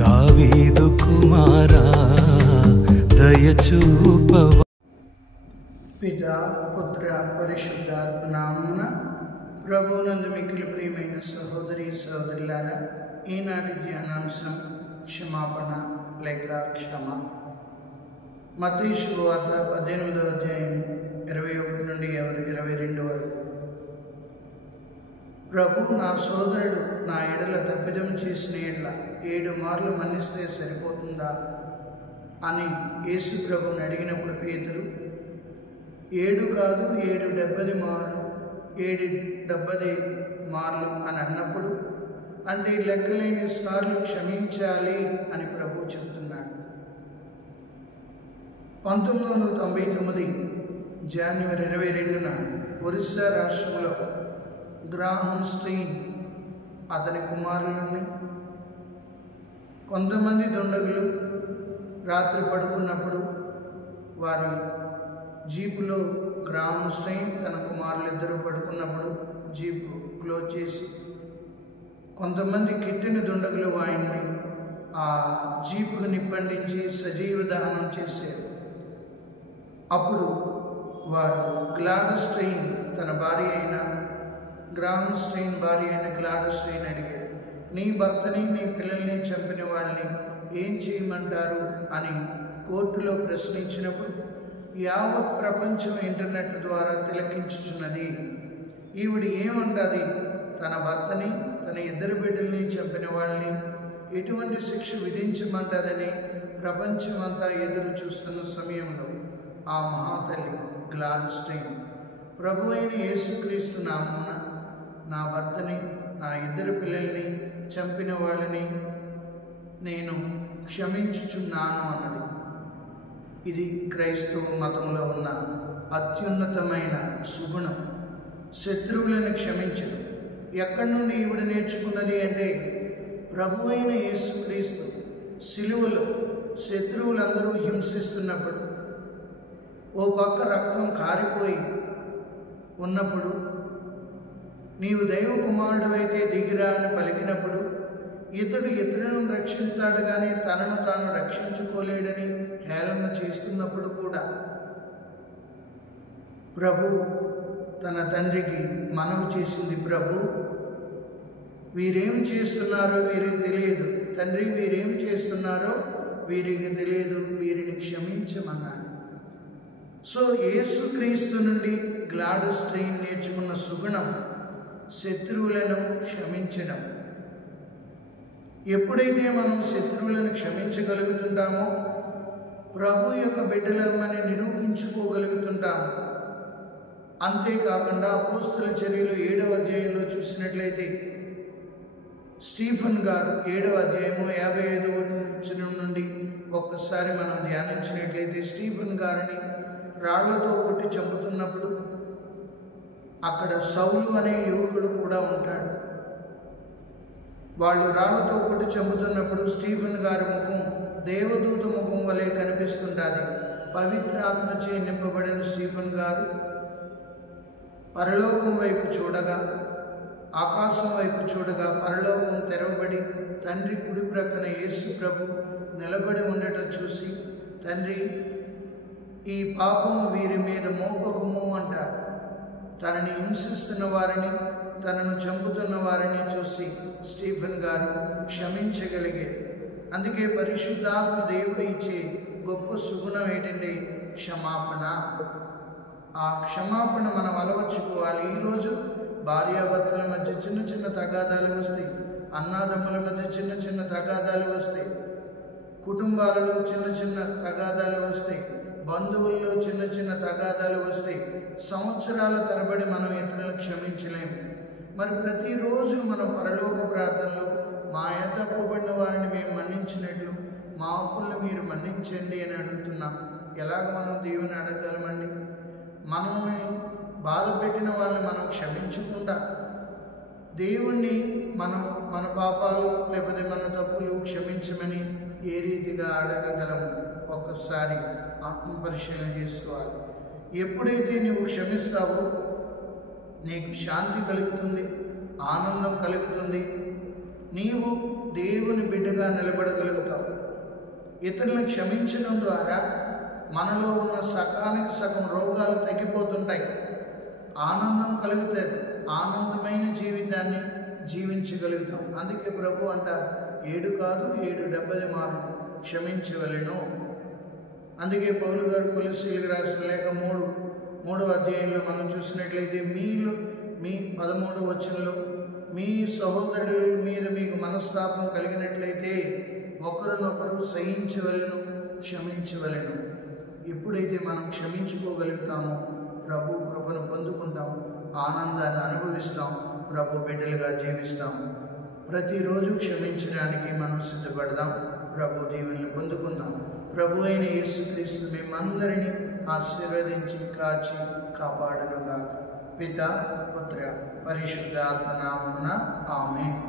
దావీదు కుమారా దయచూపవా. పితా పుత్ర పరిశుద్ధాత్మ నామమున ప్రభువునందు మిక్కిలి ప్రియమైన సహోదరి సహోదరులారా, ఈనాటి ధ్యానాంశం క్షమాపణ లేక క్షమ. మత్తయి శుభవార్త 18వ అధ్యాయం 21 నుండి 22 వరకు. ప్రభు నా సోదరుడు నా ఎడల తప్పిదం చేసిన ఎడల 7 మార్లు మన్నిస్తే సరిపోతుందా అని యేసు ప్రభుని అడిగినప్పుడు పేతురు 7 కాదు 7 మార్లు అని అన్నప్పుడు, అంటే లెక్కలేని సార్లు క్షమించాలి అని ప్రభు చెబుతున్నాడు. 1999 జనవరి 22న ఒరిస్సా రాష్ట్రంలో గ్రాహం స్టెయిన్ అతని కుమారులని కొంతమంది దుండగులు రాత్రి పడుకున్నప్పుడు వారి జీపులో గ్రాహం స్టెయిన్ తన కుమారులిద్దరూ పడుకున్నప్పుడు జీపు క్లోజ్ చేసి కొంతమంది కిట్టిన దుండగులు ఆయన్ని ఆ జీపుకు నిప్పండించి సజీవ దహనం చేశారు. అప్పుడు వారు గ్లాడస్ స్టెయిన్ తన భార్య అయిన గ్రాహం స్టెయిన్ భార్య అయిన గ్లాడస్ స్టెయిన్ అడిగారు, నీ భర్తని నీ పిల్లల్ని చంపిన వాళ్ళని ఏం చేయమంటారు అని కోర్టులో ప్రశ్నించినప్పుడు, యావత్ ప్రపంచం ఇంటర్నెట్ ద్వారా తిలకించుచున్నది. ఈవిడ ఏమంటది, తన భర్తని తన 2 బిడ్డల్ని చంపిన వాళ్ళని ఎటువంటి శిక్ష విధించమంటదని ప్రపంచమంతా ఎదురు చూస్తున్న సమయంలో ఆ మహాతల్లి గ్లాడస్ స్టెయిన్, ప్రభు అయిన యేసుక్రీస్తు నామమున నా భర్తని నా 2 పిల్లల్ని చంపిన వాళ్ళని నేను క్షమించుచున్నాను అన్నది. ఇది క్రైస్తవ మతంలో ఉన్న అత్యున్నతమైన సుగుణం, శత్రువులను క్షమించడం. ఎక్కడి నుండి ఈవిడ నేర్చుకున్నది అంటే, ప్రభు అయిన యేసుక్రీస్తు సిలువలో శత్రువులందరూ హింసిస్తున్నప్పుడు, ఓ పక్క రక్తం కారిపోయి ఉన్నప్పుడు, నీవు దైవ కుమారుడవైతే దిగిరా అని పలికినప్పుడు, ఇతరులను రక్షిస్తాడు కానీ తనను తాను రక్షించుకోలేడని హేళన చేస్తున్నప్పుడు కూడా ప్రభు తన తండ్రికి మనవి చేసింది, ప్రభు వీరేం చేస్తున్నారో వీరికి తెలియదు, తండ్రి వీరేం చేస్తున్నారో వీరికి తెలియదు, వీరిని క్షమించమన్నాడు. సో యేసుక్రీస్తు నుండి గ్లాడస్ స్టెయిన్ నేర్చుకున్న సుగుణం శత్రువులను క్షమించడం. ఎప్పుడైతే మనం శత్రువులను క్షమించగలుగుతుంటామో ప్రభు యొక్క బిడ్డలమని నిరూపించుకోగలుగుతుంటాము. అంతేకాకుండా అపోస్తల చర్యలు 7వ అధ్యాయంలో చూసినట్లయితే స్టీఫెన్ గారు 7వ అధ్యాయము 55వ వచనం నుండి ఒక్కసారి మనం ధ్యానించినట్లయితే, స్టీఫెన్ గారిని రాళ్లతో కొట్టి చంపుతున్నప్పుడు అక్కడ సౌలు అనే యువకుడు కూడా ఉంటాడు. వాళ్ళు రాళ్లతో కొట్టి చంపుతున్నప్పుడు స్టీఫెన్ గారి ముఖం దేవదూత ముఖం వలె కనిపిస్తుంటుంది. పవిత్రాత్మచే నింపబడిన స్టీఫెన్ గారు పరలోకం వైపు చూడగా, ఆకాశం వైపు చూడగా పరలోకం తెరవబడి తండ్రి కుడి ప్రక్కన యేసు ప్రభు నిలబడి ఉండటం చూసి, తండ్రి ఈ పాపము వీరి మీద మోపకము అంటారు. తనని హింసిస్తున్న వారిని, తనను చంపుతున్న వారిని చూసి స్టీఫెన్ గారు క్షమించగలిగారు. అందుకే పరిశుద్ధాత్మ దేవుడు ఇచ్చే గొప్ప సుగుణం ఏంటంటే క్షమాపణ. ఆ క్షమాపణ మనం అలవర్చుకోవాలి. ఈరోజు భార్యాభర్తల మధ్య చిన్న చిన్న తగాదాలు వస్తాయి, అన్నాదమ్ముల మధ్య చిన్న చిన్న తగాదాలు వస్తాయి, కుటుంబాలలో చిన్న చిన్న తగాదాలు వస్తాయి, బంధువుల్లో చిన్న చిన్న తగాదాలు వస్తాయి. సంవత్సరాల తరబడి మనం ఇతరులను క్షమించలేము. మరి ప్రతిరోజు మనం పరలోక ప్రార్థనలో మా యొక్క తప్పుబడిన వారిని మేము మన్నించినట్లు మా అప్పులను మీరు మన్నించండి అని అడుగుతున్నాం. ఎలాగ మనం దేవుని అడగలమండి? మనల్ని బాధ పెట్టిన వాళ్ళని మనం క్షమించకుండా దేవుణ్ణి మన పాపాలు లేకపోతే మన తప్పులు క్షమించమని ఏ రీతిగా అడగగలము? ఒక్కసారి ఆత్మపరిశీలన చేసుకోవాలి. ఎప్పుడైతే నువ్వు క్షమిస్తావో నీకు శాంతి కలుగుతుంది, ఆనందం కలుగుతుంది. నీవు దేవుని బిడ్డగా నిలబడగలుగుతావు. ఇతరులను క్షమించడం ద్వారా మనలో ఉన్న సకానికి సగం రోగాలు తగ్గిపోతుంటాయి. ఆనందం కలుగుతుంది. ఆనందమైన జీవితాన్ని జీవించగలుగుతాం. అందుకే ప్రభు అంటారు, 7 కాదు 770 మార్లు క్షమించవలెను. అందుకే పౌలు గారు కొలస్సీయులకు రాసిన లేఖ 3వ అధ్యాయంలో మనం చూసినట్లయితే మీ 13వ వచనంలో మీ సహోదరుల మీద మీకు మనస్తాపం కలిగినట్లయితే ఒకరినొకరు సహించవలెను, క్షమించవలెను. ఎప్పుడైతే మనం క్షమించుకోగలుగుతామో ప్రభు కృపను పొందుకుంటాం, ఆనందాన్ని అనుభవిస్తాం, ప్రభు బిడ్డలుగా జీవిస్తాం. ప్రతిరోజు క్షమించడానికి మనం సిద్ధపడదాం. ప్రభు దీవెనలు పొందుకుందాం. ప్రభు అయిన యేసుక్రీస్తు మేమందరినీ ఆశీర్వదించి కాచి కాపాడునుగాక. పిత పుత్ర పరిశుద్ధాత్మ నామమున ఆమేన్.